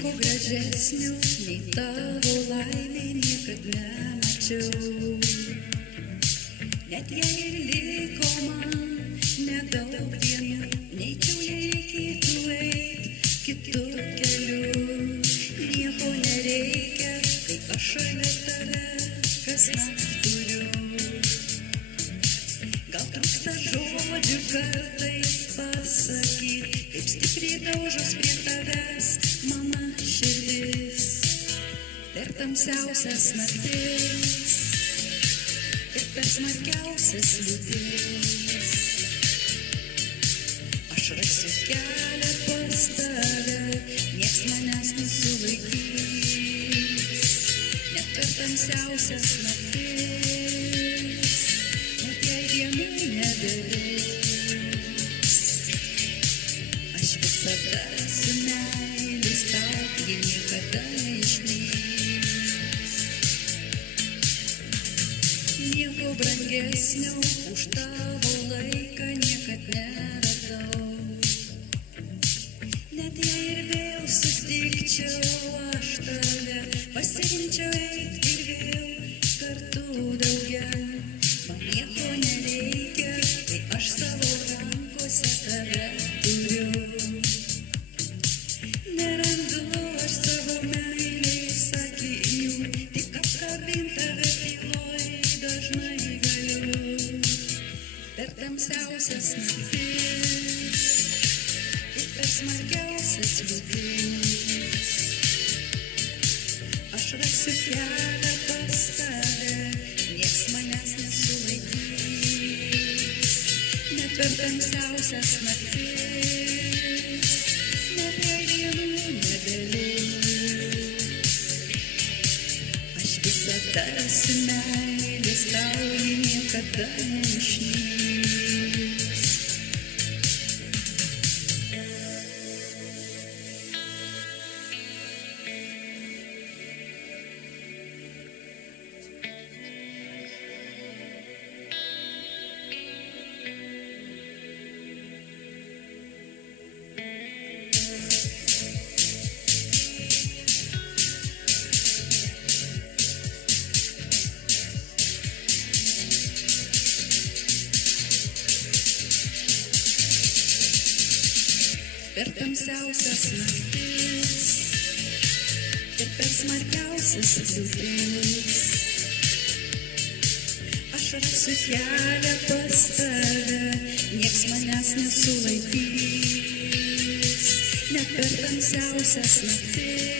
Nieko gražesnio nei tavo laimė niekad nemačiau. Net jei ir liko man nedaug dienų, neičiau jei reikėtų eit kitų kelių. Nieko nereikia, kai aš šalia tavęs kasnakt turiu. Gal trūksta žodžių kartais pasakyt, kaip stipriai daužos prie tavęs mano širdis. Per tamsiausias naktis ir per smarkiausias liūtis aš rasiu kelią pas tave, nieks manęs nesulaikys. Net per tamsiausias naktis, net jei dienų nebeliks, aš visada su meilės tau, ji niekada neišnyks. Nieko brangesnio už tavo laiką niekad neradau. Net jei ir vėl sutikčiau aš tave, pasirinkčiau eit ir vėl kartu drauge. Man nieko nereikia, kai aš savo rankose tave turiu. Nerandu aš savo meilės sakinių, tik apkabint tave tyloj dažnai galiu. Per tamsiausias naktis ir per smarkiausias liūtis aš rasiu kelią pas tave, nieks manęs nesulaikys. Net per tamsiausias naktis, net jei dienų nebeliks, aš visada su meilės tau, ji niekada neišnyks. Per tamsiausias naktis ir per smarkiausias liūtis aš rasiu kelią pas tave, nieks manęs nesulaikys. Net per tamsiausias naktis